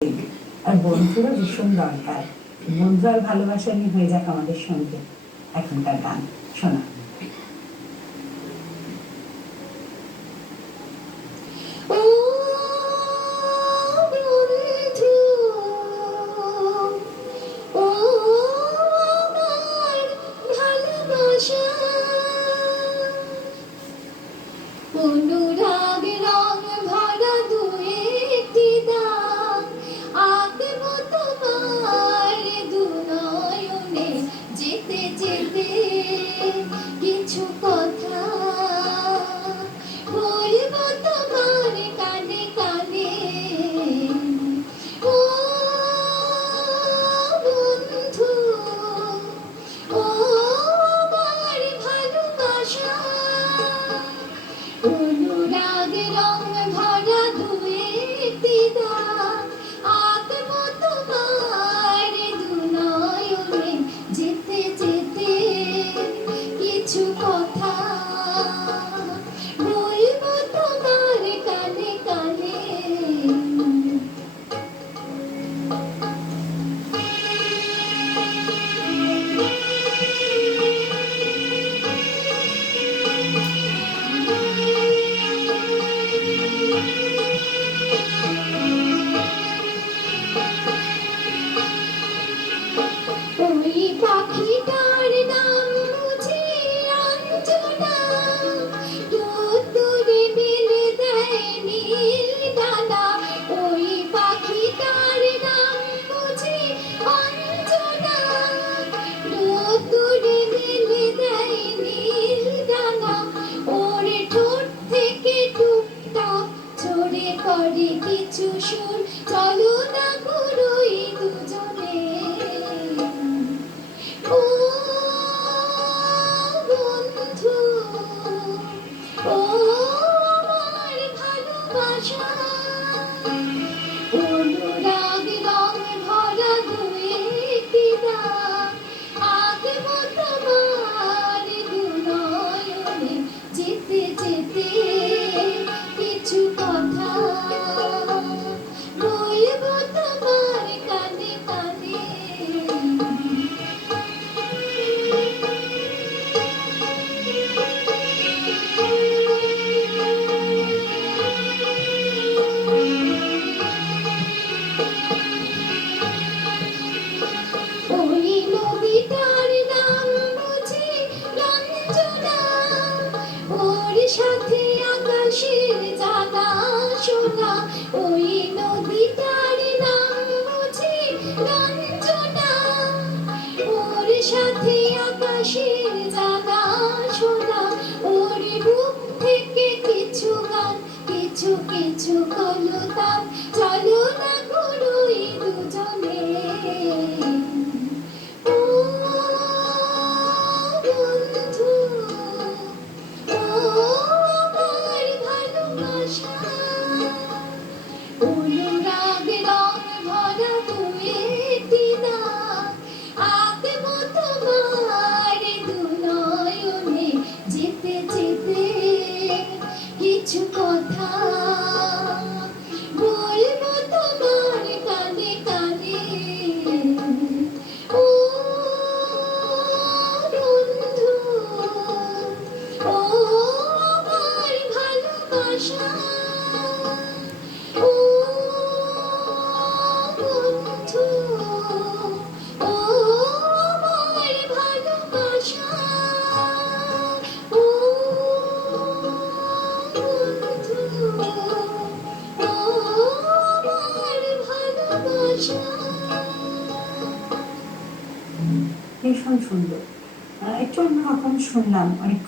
আর বন্ধুরও ভীষণ দরকার। বন্ধু আর ভালোবাসা নিয়ে হয়ে যাক আমাদের সঙ্গে এখনকার গান শোনা। অনুরাগ রং ভরা দুয়েকটি দাগ আঁকব তোমার দুনয়নে, যেতে যেতে কিছু কথা বলবো তোমার কানে কানে। ও বন্ধু, ও আমার ভালোবাসা, অনুরাগ রং ভরা দুয়েকটি দাগ আঁকব তোমার দুনয়নে, যেতে যেতে কিছু কথা বলবো তোমার কানে কানে। ওই পাখিটার নাম বুঝি অঞ্জনা, রোদ্দুরে মেলে দেয় নীল ডানা। ওই পাখিটার নাম বুঝি অঞ্জনা, রোদ্দুরে মেলে দেয় নীল ডানা। ওর ঠোঁট থেকে টুপটাপ ঝরে পড়ে কিছু সুর, চলো না ঘুরোই দুজনে। ও বন্ধু, ও আমার ভালোবাসা, অনুরাগ রং ভরা দুয়েকটি দাগ আঁকব তোমার দুনয়নে, যেতে যেতে কিছু কথা বলবো তোমার কানে কানে। ওই নদীটার নাম বুঝি রঞ্জনা, ওর সাথে আকাশের জানা শোনা। ওই নদীটার নাম বুঝি রঞ্জনা, ওর সাথে আকাশের জানা শোনা। ওর বুক থেকে কিছু গান, কিছু কিছু কলতান, চলো না ঘুরোই দুজনে। ও বন্ধু, ও আমার ভালোবাসা, অনুরাগ রং ভরা দুয়েকটি দাগ আঁকব তোমার দুনয়নে, যেতে যেতে কিছু কথা বলবো তোমার কানে কানে। ও বন্ধু, ও আমার ভালোবাসা, ও বন্ধু, ও আমার ভালোবাসা, ও বন্ধু, ও আমার ভালোবাসা। ভীষণ সুন্দর, একটু অন্যরকম শুনলাম অনেক।